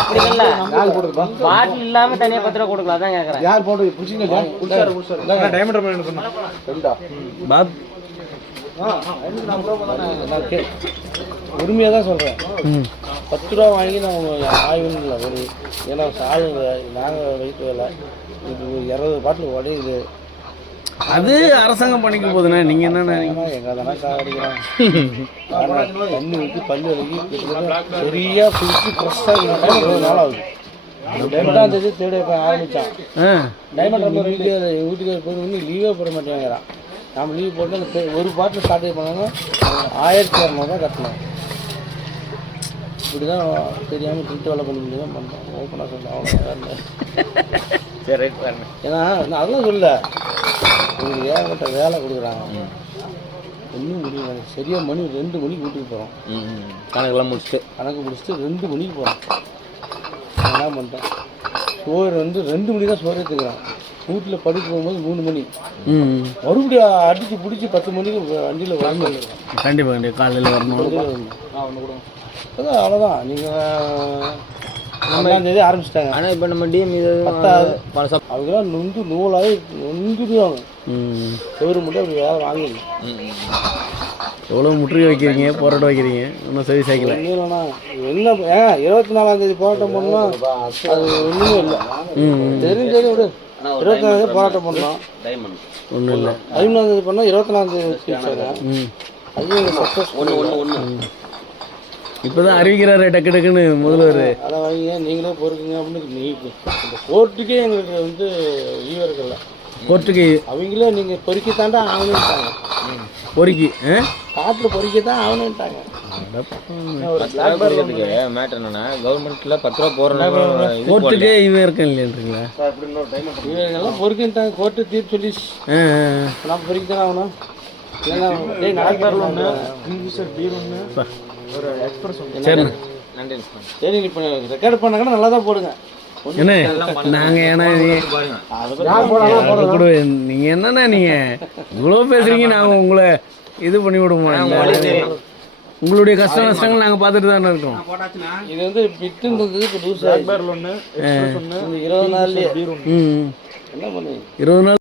அப்படி இல்ல பாட்டில் இல்லாம தனியா 10 ரூபா கொடுக்கலாம் அதான் கேக்குறேன். யார் போட்டு புடிச்சீங்க டைமண்ட் ரமேன் சொன்னா ரெண்டா பாத் உரிமையா தான் சொல்றேன். 10 ரூபா வாங்கி நம்ம ஆய்வுன்னு இல்லை ஒரு ஏன்னா ஆள் நாங்கள் வைத்து வேலை இது 20 பாட்டில் உடையுது. அது அரசாங்கம் பண்ணிக்க போதுண்ணே. நீங்க என்ன எங்க தானே சாகடிக்கிறாங்க. தண்ணி ஊற்றி பல்லு வலிக்கு சரியா குளிச்சு ஃப்ரெஷ்ஷாக 20 நாள் ஆகுது. 2ஆம் தேதி தேடி ஆரம்பித்தான். டைமண்ட் நம்ம வீட்டுக்கு போய் ஒன்றும் லீவே போட மாட்டேங்கிறான். நம்ம லீவ் போட்டு அந்த ஒரு பாட்டில் ஸ்டார்ட் பண்ணாங்க 1200 தான் கட்டணும். இப்படி தான் தெரியாமல் திருட்டு வேலை பண்ண முடியும் பண்ணுறோம். ஓப்பனாக சொல்ல சரி ஏன்னா நான் அதெல்லாம் சொல்ல உங்களுக்கு ஏகப்பட்ட வேலை கொடுக்குறாங்க. ஒன்றும் முடியல. சரியாக மணி 2 மணிக்கு வீட்டுக்கு போகிறோம். கணக்கெல்லாம் முடிச்சுட்டு 2 மணிக்கு போகிறோம். நான் என்ன பண்ணிட்டேன் சோறு 2 மணி தான் சோறு எடுத்துக்கிறேன். வீட்டில் படுக்க போகும்போது 3 மணி மறுபடியும் அடித்து பிடிச்சி 10 மணிக்கு வண்டியில் வரணும். கண்டிப்பாக காலையில் வரணும். அதான் அவ்வளோதான். நீங்கள் 1ஆம் தேதி ஆரம்பிச்சிட்டாங்க. ஆனால் இப்போ நம்ம டிஎம் இது 10 அதுக்கெல்லாம் நூலாகி நொந்துடுவாங்க. சோறு மட்டும் அப்படி வேலை வாங்குது. எவ்வளோ முற்றுகை வைக்கிறீங்க, போராட்டம் வைக்கிறீங்க, இன்னும் சரி சைக்கிள் இல்லைண்ணா என்ன 24ஆம் தேதி போராட்டம் பண்ணோம். அது ஒன்றுமே இல்லை. தெரிஞ்சது விடு. 24ஆம் தேதி போராட்டம் பண்ணோம். ஒன்றும் இல்லை. 13ஆம் தேதி பண்ணோம். 24ஆம் தேதி அது சக்ஸஸ். இப்போதான் அறிவிக்கிறாரு டக்கு டக்குன்னு முதல்வர். அதை வாங்க நீங்களே பொறுக்குங்க அப்படின்னு நீ இந்த கோர்ட்டுக்கே எங்களுக்கு ஈவர்கள் கோர்ட்டுக்கு அவங்களே நீங்கள் பொறுக்கித்தாண்டா ஆகணுன்ட்டாங்க. பொறுக்கி காட்டில் பொறுக்கித்தான் ஆகணுன்ட்டாங்க. மேட்டர் என்னன்னா கவர்மெண்ட்ல 10 ரூபா போடுறாங்க கோர்ட்டுக்கே இவன் இருக்கேன் இல்லைன்றீங்களா? இவங்கெல்லாம் பொறுக்கிட்டாங்க. கோர்ட்டு தீர்ப்பு சொல்லி நான் பொறுக்கித்தானே ஆகணும். சரி சரி இப்போ ரெக்கார்டு பண்ணாங்கன்னா நல்லா தான் போடுங்க. என்ன நாங்க ஏன்னா நீங்க என்னன்னா நீங்க இவ்வளவு பேசுறீங்க. நாங்க உங்களை இது பண்ணி விடுவோம். உங்களுடைய கஷ்ட நஷ்டங்கள் நாங்க பார்த்துட்டு தானே இருக்கோம். இது பிட்டுன்றது இப்போ 20 நாள்லயே என்ன பண்ணுங்க 20 நாள்